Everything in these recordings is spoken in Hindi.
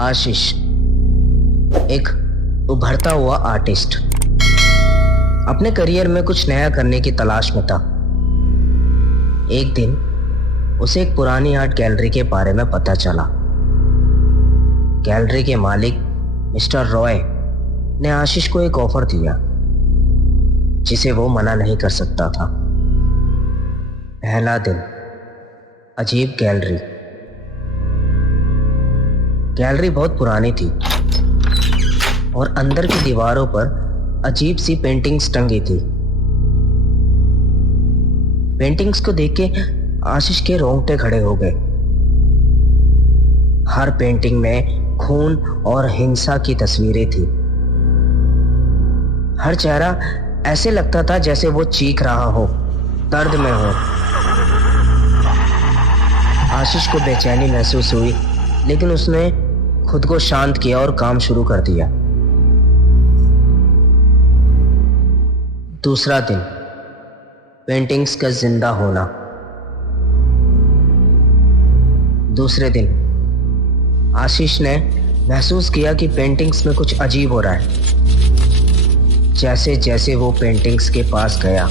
आशीष एक उभरता हुआ आर्टिस्ट अपने करियर में कुछ नया करने की तलाश में था। एक दिन उसे एक पुरानी आर्ट गैलरी के बारे में पता चला। गैलरी के मालिक मिस्टर रॉय ने आशीष को एक ऑफर दिया जिसे वो मना नहीं कर सकता था। पहला दिन, अजीब गैलरी। गैलरी बहुत पुरानी थी और अंदर की दीवारों पर अजीब सी पेंटिंग्स टंगी थी। पेंटिंग्स को देख के आशीष के रोंगटे खड़े हो गए। हर पेंटिंग में खून और हिंसा की तस्वीरें थी। हर चेहरा ऐसे लगता था जैसे वो चीख रहा हो, दर्द में हो। आशीष को बेचैनी महसूस हुई, लेकिन उसने खुद को शांत किया और काम शुरू कर दिया। दूसरा दिन, पेंटिंग्स का जिंदा होना। दूसरे दिन आशीष ने महसूस किया कि पेंटिंग्स में कुछ अजीब हो रहा है। जैसे जैसे वो पेंटिंग्स के पास गया,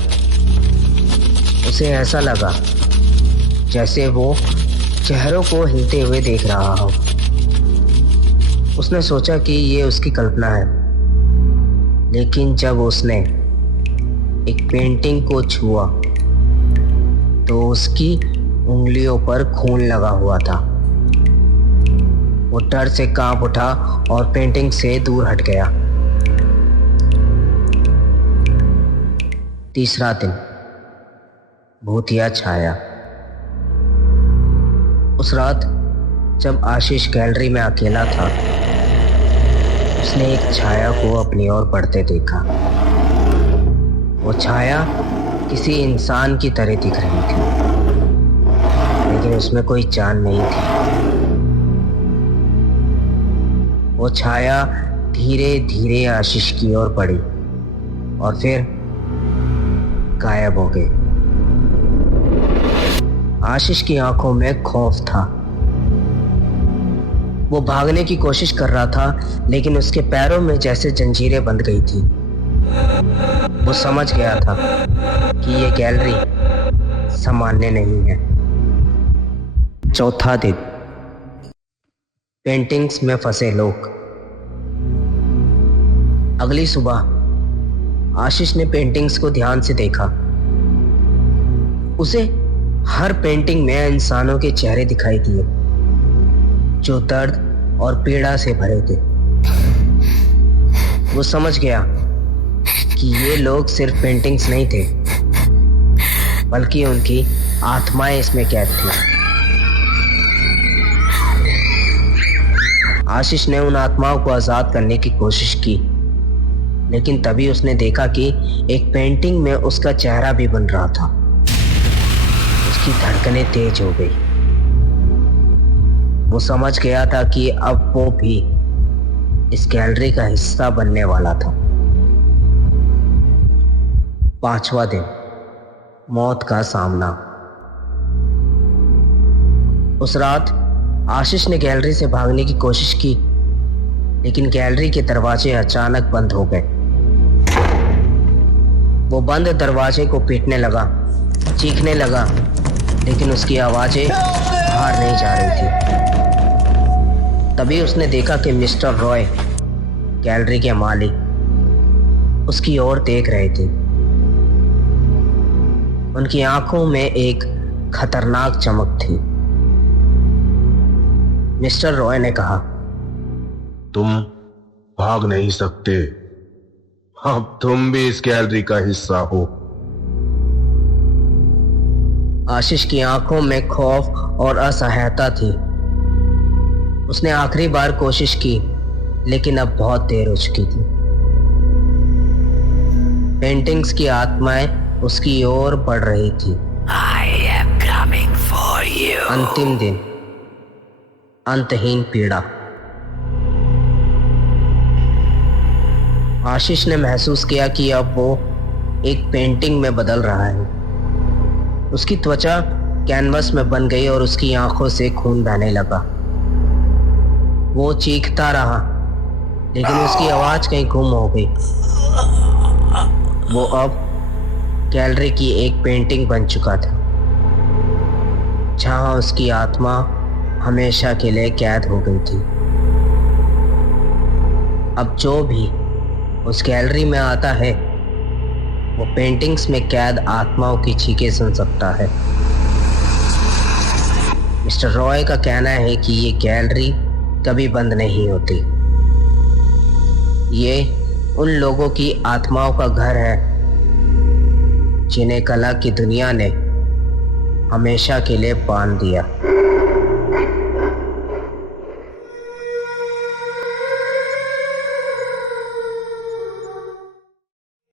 उसे ऐसा लगा जैसे वो चेहरों को हिलते हुए देख रहा हो। उसने सोचा कि ये उसकी कल्पना है, लेकिन जब उसने एक पेंटिंग को छुआ तो उसकी उंगलियों पर खून लगा हुआ था। वो डर से कांप उठा और पेंटिंग से दूर हट गया। तीसरा दिन, भूतिया छाया। उस रात जब आशीष गैलरी में अकेला था, उसने एक छाया को अपनी ओर बढ़ते देखा। वो छाया किसी इंसान की तरह दिख रही थी, लेकिन उसमें कोई जान नहीं थी। वो छाया धीरे धीरे आशीष की ओर बढ़ी और फिर गायब हो गई। आशीष की आंखों में खौफ था। वो भागने की कोशिश कर रहा था, लेकिन उसके पैरों में जैसे जंजीरें बंध गई थी। वो समझ गया था कि ये गैलरी सामान्य नहीं है। चौथा दिन, पेंटिंग्स में फंसे लोग। अगली सुबह आशीष ने पेंटिंग्स को ध्यान से देखा। उसे हर पेंटिंग में इंसानों के चेहरे दिखाई दिए जो दर्द और पीड़ा से भरे थे। वो समझ गया कि ये लोग सिर्फ पेंटिंग्स नहीं थे, बल्कि उनकी आत्माएं इसमें कैद थी। आशीष ने उन आत्माओं को आजाद करने की कोशिश की, लेकिन तभी उसने देखा कि एक पेंटिंग में उसका चेहरा भी बन रहा था। उसकी धड़कनें तेज हो गई। वो समझ गया था कि अब वो भी इस गैलरी का हिस्सा बनने वाला था। पांचवा दिन, मौत का सामना। उस रात आशीष ने गैलरी से भागने की कोशिश की, लेकिन गैलरी के दरवाजे अचानक बंद हो गए। वो बंद दरवाजे को पीटने लगा, चीखने लगा, लेकिन उसकी आवाजें बाहर नहीं जा रही थी। तभी उसने देखा कि मिस्टर रॉय, गैलरी के मालिक, उसकी ओर देख रहे थे। उनकी आंखों में एक खतरनाक चमक थी। मिस्टर रॉय ने कहा, तुम भाग नहीं सकते। अब तुम भी इस गैलरी का हिस्सा हो। आशीष की आंखों में खौफ और असहायता थी। उसने आखिरी बार कोशिश की, लेकिन अब बहुत देर हो चुकी थी। पेंटिंग्स की आत्माएं उसकी ओर बढ़ रही थी। I am coming for you. अंतिम दिन, अंतहीन पीड़ा। आशीष ने महसूस किया कि अब वो एक पेंटिंग में बदल रहा है। उसकी त्वचा कैनवस में बन गई और उसकी आंखों से खून बहने लगा। वो चीखता रहा, लेकिन उसकी आवाज कहीं गुम हो गई। वो अब गैलरी की एक पेंटिंग बन चुका था, जहां उसकी आत्मा हमेशा के लिए कैद हो गई थी। अब जो भी उस गैलरी में आता है, वो पेंटिंग्स में कैद आत्माओं की चीखें सुन सकता है। मिस्टर रॉय का कहना है कि ये गैलरी कभी बंद नहीं होती। ये उन लोगों की आत्माओं का घर है जिन्हें कला की दुनिया ने हमेशा के लिए बांध दिया।